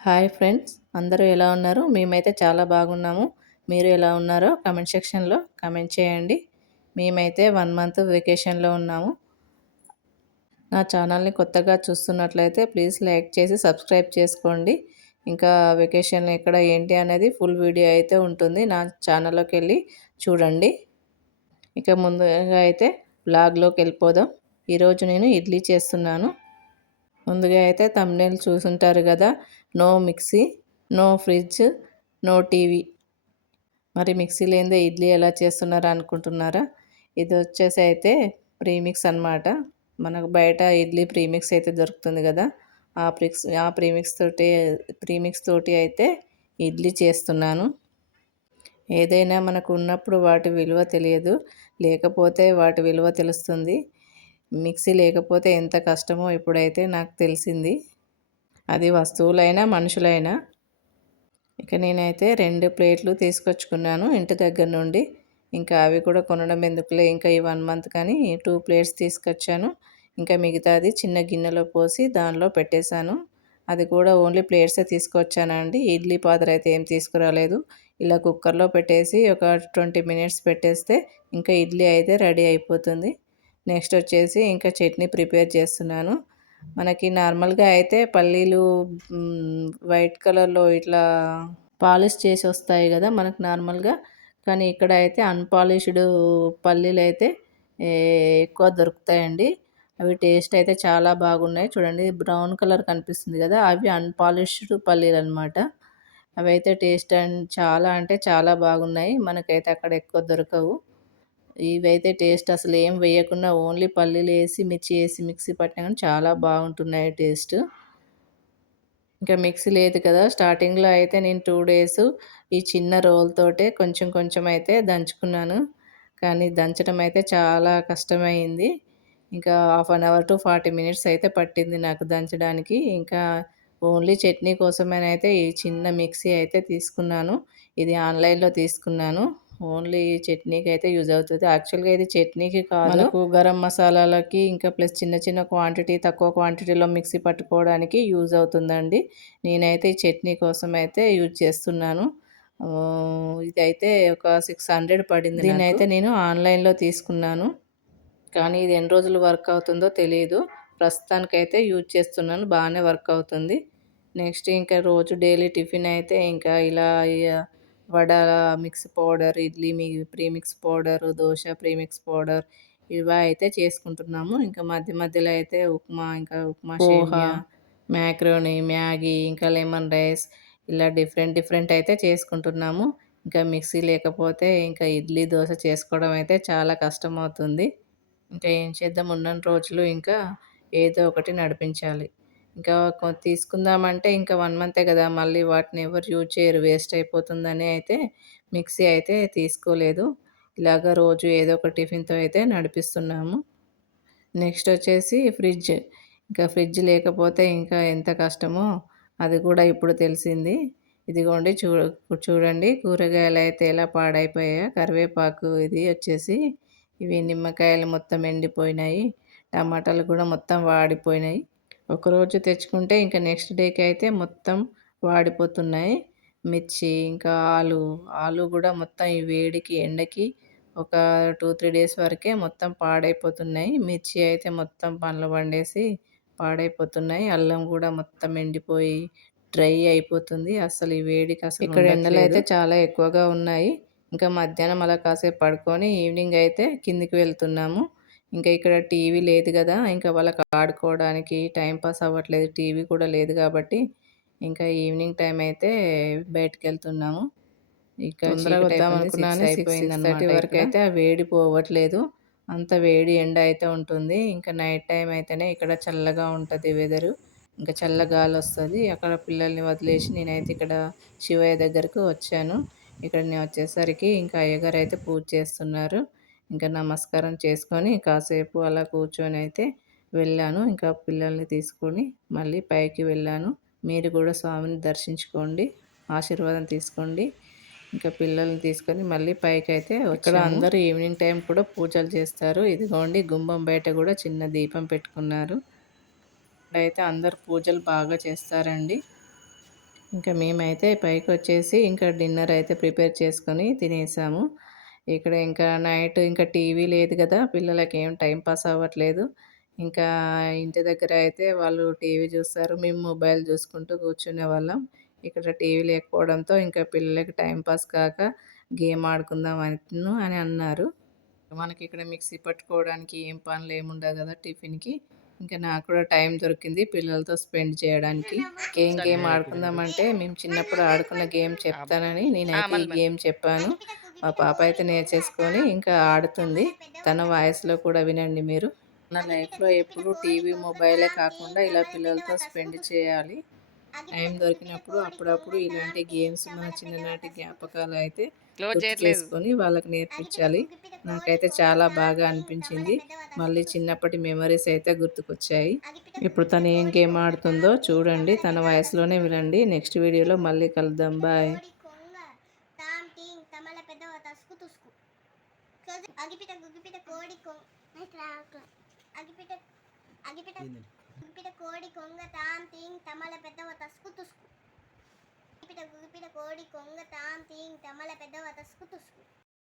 Hi friends, అందరూ ఎలా ఉన్నారు? మేమైతే చాలా బాగున్నాము. మీరు ఎలా ఉన్నారో కామెంట్ సెక్షన్‌లో కామెంట్ చేయండి. మేమైతే 1 మంత్ వెకేషన్‌లో ఉన్నాము. నా ఛానల్‌ని కొత్తగా చూస్తున్నట్లయితే ప్లీజ్ లైక్ చేసి సబ్స్క్రైబ్ చేసుకోండి. ఇంకా వెకేషన్ ఎక్కడ ఏంటి అనేది ఫుల్ వీడియో అయితే ఉంటుంది. నా ఛానల్‌లోకెళ్ళి చూడండి. ఇక ముందుగా అయితే వ్లాగ్‌లోకి వెళ్ళిపోదాం. ఈరోజు నేను ఇడ్లీ చేస్తున్నాను. ముందుగా అయితే థంబ్‌నెయిల్ చూసుంటారు కదా! No mixie, no fridge, no TV. మరి మిక్సీ లేనిదే ఇడ్లీ ఎలా చేస్తున్నారా అనుకుంటున్నారా? ఇది వచ్చేసి అయితే ప్రీమిక్స్ అనమాట. మనకు బయట ఇడ్లీ ప్రీమిక్స్ అయితే దొరుకుతుంది కదా! ప్రీమిక్స్ తోటి అయితే ఇడ్లీ చేస్తున్నాను. ఏదైనా మనకు ఉన్నప్పుడు వాటి విలువ తెలియదు. లేకపోతే వాటి విలువ తెలుస్తుంది. మిక్సీ లేకపోతే ఎంత కష్టమో ఇప్పుడైతే నాకు తెలిసింది. అది వస్తువులైనా, మనుషులైనా. ఇక నేనైతే 2 ప్లేట్లు తీసుకొచ్చుకున్నాను ఇంటి దగ్గర నుండి. ఇంకా అవి కూడా కొనడం ఎందుకులే ఇంకా ఈ 1 మంత్ కానీ 2 ప్లేట్స్ తీసుకొచ్చాను. ఇంకా మిగతాది చిన్న గిన్నెలో పోసి దానిలో పెట్టేశాను. అది కూడా ఓన్లీ ప్లేట్సే తీసుకొచ్చానండి. ఇడ్లీ పాత్ర అయితే ఏం తీసుకురాలేదు. ఇలా కుక్కర్లో పెట్టేసి ఒక 20 మినిట్స్ పెట్టేస్తే ఇంకా ఇడ్లీ అయితే రెడీ అయిపోతుంది. నెక్స్ట్ వచ్చేసి ఇంకా చట్నీ ప్రిపేర్ చేస్తున్నాను. మనకి నార్మల్‌గా అయితే పల్లీలు వైట్ కలర్‌లో ఇట్లా పాలిష్ చేసి వస్తాయి కదా! మనకు నార్మల్‌గా. కానీ ఇక్కడ అయితే అన్‌పాలిష్‌డ్ పల్లీలైతే ఏ ఎక్కువ దొరుకుతాయండి. అవి టేస్ట్ అయితే చాలా బాగున్నాయి. చూడండి బ్రౌన్ కలర్ కనిపిస్తుంది కదా! అవి అన్‌పాలిష్‌డ్ పల్లీలనమాట. అవైతే టేస్ట్ చాలా అంటే చాలా బాగున్నాయి. మనకైతే అక్కడ ఎక్కువ దొరకవు. ఇవైతే టేస్ట్ అసలు ఏం వేయకుండా ఓన్లీ పల్లీలేసి, మిర్చి ఏసి మిక్సీ పట్టినా గానీ చాలా బాగుంటున్నాయి టేస్ట్. ఇంకా మిక్సీ లేదు కదా! స్టార్టింగ్‌లో అయితే నేను 2 డేస్ ఈ చిన్న రోలుతోటే కొంచెం కొంచెం అయితే దంచుకున్నాను. కానీ దంచడం అయితే చాలా కష్టమైంది. ఇంకా half an hour to 40 minutes అయితే పట్టింది నాకు దంచడానికి. ఇంకా ఓన్లీ చట్నీ కోసమనైతే ఈ చిన్న మిక్సీ అయితే తీసుకున్నాను. ఇది ఆన్‌లైన్‌లో తీసుకున్నాను. ఓన్లీ చట్నీకి అయితే యూజ్ అవుతది. యాక్చువల్‌గా ఇది చట్నీకి కాదు. మనకు గరం మసాలాలకి ఇంకా ప్లస్ చిన్న చిన్న క్వాంటిటీ, తక్కువ క్వాంటిటీలో మిక్సీ పట్టుకోవడానికి యూజ్ అవుతుందండి. నేనైతే ఈ చట్నీ కోసం అయితే యూజ్ చేస్తున్నాను. ఇదైతే ఒక 600 పడింది నాకు. దీన్నైతే నేను ఆన్‌లైన్‌లో తీసుకున్నాను. కానీ ఇది ఎన్ని రోజులు వర్క్ అవుతుందో తెలీదు. ప్రస్తుతానికైతే యూజ్ చేస్తున్నాను. బాగానే వర్క్ అవుతుంది. నెక్స్ట్ ఇంకా రోజు డైలీ టిఫిన్ అయితే ఇంకా ఇలా vada mix powder, idli premix powder, dosa premix powder ఇవి అయితే చేసుకుంటున్నాము. ఇంకా మధ్య మధ్యలో అయితే ఉప్మా సేమియా, మ్యాక్రోని, మ్యాగీ, ఇంకా లెమన్ రైస్ ఇలా డిఫరెంట్ డిఫరెంట్ అయితే చేసుకుంటున్నాము. ఇంకా మిక్సీ లేకపోతే ఇంకా ఇడ్లీ, దోస చేసుకోవడం అయితే చాలా కష్టమవుతుంది. ఇంకా ఏం చేద్దాం ఉన్నన్ని రోజులు ఇంకా ఏదో ఒకటి నడిపించాలి. ఇంకా తీసుకుందామంటే ఇంకా 1 మంతే కదా! మళ్ళీ వాటిని ఎవరు యూజ్ చేయరు. వేస్ట్ అయిపోతుందని అయితే మిక్సీ అయితే తీసుకోలేదు. ఇలాగ రోజు ఏదో ఒక టిఫిన్‌తో అయితే నడిపిస్తున్నాము. నెక్స్ట్ వచ్చేసి ఫ్రిడ్జ్. ఇంకా ఫ్రిడ్జ్ లేకపోతే ఇంకా ఎంత కష్టమో అది కూడా ఇప్పుడు తెలిసింది. ఇదిగోండి చూడండి కూరగాయలైతే ఎలా పాడైపోయాయో. కరివేపాకు ఇది వచ్చేసి ఇవి నిమ్మకాయలు మొత్తం ఎండిపోయినాయి. టమాటాలు కూడా మొత్తం వాడిపోయినాయి. ఒకరోజు తెచ్చుకుంటే ఇంకా నెక్స్ట్ డేకి అయితే మొత్తం వాడిపోతున్నాయి. మిర్చి ఇంకా ఆలు కూడా మొత్తం ఈ వేడికి, ఎండకి ఒక 2, 3 డేస్ వరకే మొత్తం పాడైపోతున్నాయి. మిర్చి అయితే మొత్తం పండ్లు పండేసి పాడైపోతున్నాయి. అల్లం కూడా మొత్తం ఎండిపోయి డ్రై అయిపోతుంది. అసలు ఈ వేడికి అసలు ఇక్కడ ఎండలైతే చాలా ఎక్కువగా ఉన్నాయి. ఇంకా మధ్యాహ్నం అలా కాసేపు పడుకొని ఈవినింగ్ అయితే కిందికి వెళ్తున్నాము. ఇంకా ఇక్కడ టీవీ లేదు గదా! ఇంకా వాళ్ళకి ఆడుకోవడానికి టైం పాస్ అవ్వట్లేదు. టీవీ కూడా లేదు గాబట్టి, ఇంకా ఈవినింగ్ టైం అయితే బయటికెళ్తున్నాము. ఇక తొందరగా వద్దామనుకున్నాను. 6:30 వరకైతే ఆ వేడి పోవట్లేదు. అంత వేడి ఎండ అయితే ఉంటుంది. ఇంకా నైట్ టైం అయితేనే ఇక్కడ చల్లగా ఉంటది వెదరు. ఇంకా చల్ల గాలొస్తది. అక్కడ పిల్లల్ని వదిలేసి నేనైతే ఇక్కడ శివయ్య దగ్గరకు వచ్చాను. ఇక్కడ నేను వచ్చేసరికి ఇంకా అయ్యగారైతే పూజ చేస్తున్నారు. ఇంకా నమస్కారం చేసుకొని కాసేపు అలా కూర్చొని అయితే వెళ్ళాను. ఇంకా పిల్లల్ని తీసుకొని మళ్ళీ పైకి వెళ్ళాను. మీరు కూడా స్వామిని దర్శించుకోండి. ఆశీర్వాదం తీసుకోండి. ఇంకా పిల్లల్ని తీసుకొని మళ్ళీ పైకైతే వచ్చాము. ఇక్కడ అందరూ ఈవినింగ్ టైం కూడా పూజలు చేస్తారు. ఇదిగోండి గుమ్మం బయట కూడా చిన్న దీపం పెట్టుకున్నారు. ఇక్కడైతే అందరూ పూజలు బాగా చేస్తారండి. ఇంకా మేమైతే పైకొచ్చేసి ఇంకా డిన్నర్ అయితే ప్రిపేర్ చేసుకొని తినేసాము. ఇక్కడ ఇంకా నైట్ ఇంకా టీవీ లేదు గదా! పిల్లలకేం టైం పాస్ అవ్వట్లేదు. ఇంకా ఇంటి దగ్గర అయితే వాళ్ళు టీవీ చూస్తారు. మేము మొబైల్ చూసుకుంటూ కూర్చునేవాళ్ళం. ఇక్కడ టీవీ లేకపోవడంతో ఇంకా పిల్లలకి టైం పాస్ కాక గేమ్ ఆడుకుందాం అని అన్నారు. మనకిక్కడ మిక్సీ పట్టుకోవడానికి ఏం పనులేముండవు గదా! టిఫిన్‌కి. ఇంకా నాకు కూడా టైం దొరికింది పిల్లలతో స్పెండ్ చేయడానికి. ఏం గేమ్ ఆడుకుందామంటే, మేము చిన్నప్పుడు ఆడుకున్న గేమ్ చెప్తానని నేనైతే ఈ గేమ్ చెప్పాను. మా పాప అయితే నేర్చేసుకొని ఇంకా ఆడుతుంది. తన వాయిస్‌లో కూడా వినండి మీరు. మన లైఫ్‌లో ఎప్పుడూ టీవీ, మొబైలే కాకుండా ఇలా పిల్లలతో స్పెండ్ చేయాలి. టైం దొరికినప్పుడు అప్పుడప్పుడు ఇలాంటి గేమ్స్ మన చిన్ననాటి జ్ఞాపకాలయితే గుర్తు చేసుకొని వాళ్ళకి నేర్పించాలి. నాకైతే చాలా బాగా అనిపించింది. మళ్ళీ చిన్నప్పటి మెమోరీస్ అయితే గుర్తుకొచ్చాయి. ఇప్పుడు తను ఏం గేమ్ ఆడుతుందో చూడండి. తన వాయిస్‌లోనే వినండి. నెక్స్ట్ వీడియోలో మళ్ళీ కలుద్దాం. బాయ్. అగిపిట గుగ్గిపిట కోడి అగిపిట అగిపిట గుగ్గిపిట కోడి కొంగ తాం తీం తమల పెద్దవ తస్కు తుస్కు అగిపిట గుగ్గిపిట కోడి కొంగ తాం తీం తమల పెద్దవ తస్కు తుస్కు